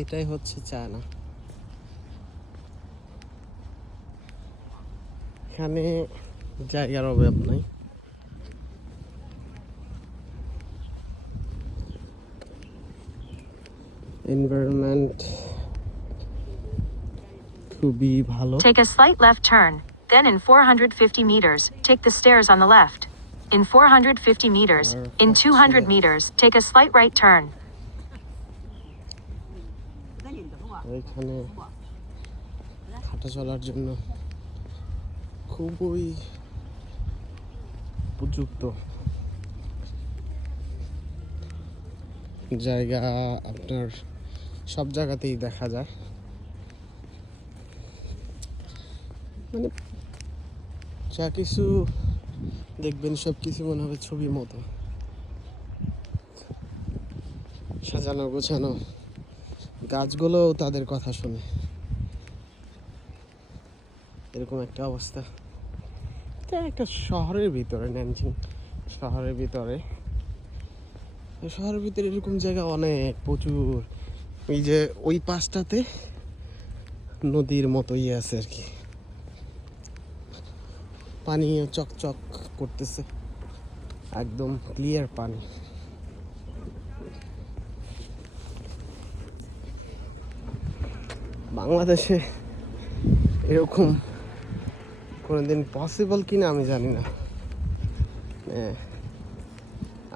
এটাই হচ্ছে চায়না। এখানে জায়গার অভাব নাই। এনভায়রনমেন্ট খুবই ভালো। Take a slight left turn, then in 450 meters, take the stairs on the left. In 450 meters, in 200 meters, take a slight right turn. এখানে হাঁটা চলার জন্য খুবই উপযুক্ত জায়গা। আপনার সব জায়গাতেই দেখা যায়, মানে যা কিছু দেখবেন সব কিছু মনে হবে ছবির মতো সাজানো গোছানো। গাছগুলোও তাদের কথা শুনে, এরকম একটা অবস্থা। এটা একটা শহরের ভিতরে, ন্যানজিং শহরের ভিতরে। শহরের ভিতরে এরকম জায়গা অনেক, প্রচুর। ওই যে ওই পাশটাতে নদীর মতোই আছে আর কি, পানি চকচক করতেছে, একদম ক্লিয়ার পানি। বাংলাদেশে এরকম কোনোদিন পসিবল কিনা আমি জানি না।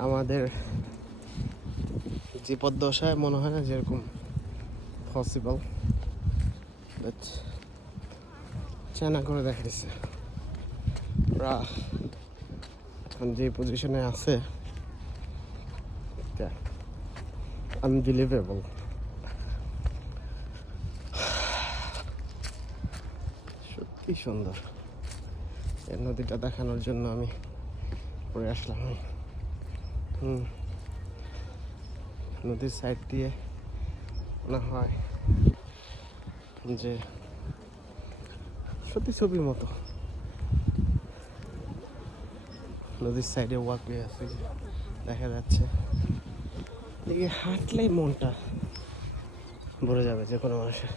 আমাদের জীবদ্দশায় মনে হয় না যেরকম পসিবল, বাট চায়না করে দেখাইছে। ওরা এখন যে পজিশনে আছে, আনবিলিভেবল। সত্যি সুন্দর। এই নদীটা দেখানোর জন্য আমি পরে আসলাম। নদীর সাইড দিয়ে মনে হয় যে সত্যি ছবির মতো। নদীর সাইডে ওয়াকওয়ে আছে, দেখা যাচ্ছে। এদিকে হাঁটলেই মনটা ভরে যাবে যে কোনো মানুষের।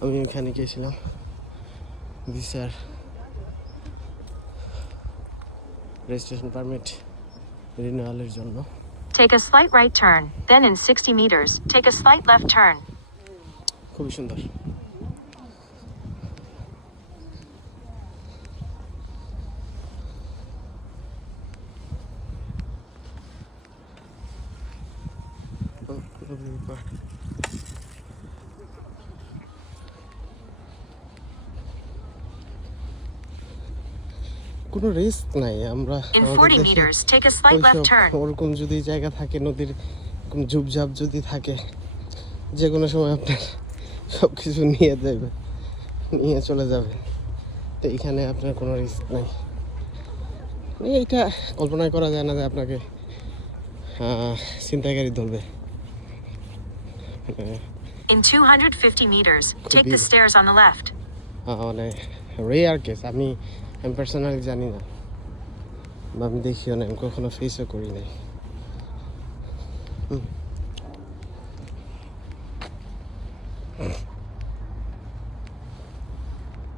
আমি এখানে গিয়েছিলাম ভিসার রেজিস্ট্রেশন পারমিট রিনিউয়ালের জন্য। Take a slight right turn, then in 60 meters, take a slight left turn. খুবই সুন্দর। কোনো রিস্ক নাই। আমরা In 40 meters, take a slight left turn. ওরকম যদি জায়গা থাকে, নদীর এরকম ঝুপঝাপ যদি থাকে, যে কোনো সময় আপনার সব কিছু নিয়ে চলে যাবে। তো এখানে আপনার কোনো রিস্ক নাই। এইটা কল্পনাই করা যায় না যে আপনাকে ছিনতাইকারী ধরবে। In 250 meters, take the stairs on the left. মানে রেয়ার কেস। আমি পার্সোনালি জানি না, বা আমি দেখিও না, আমি কখনো ফেসও করি নাই।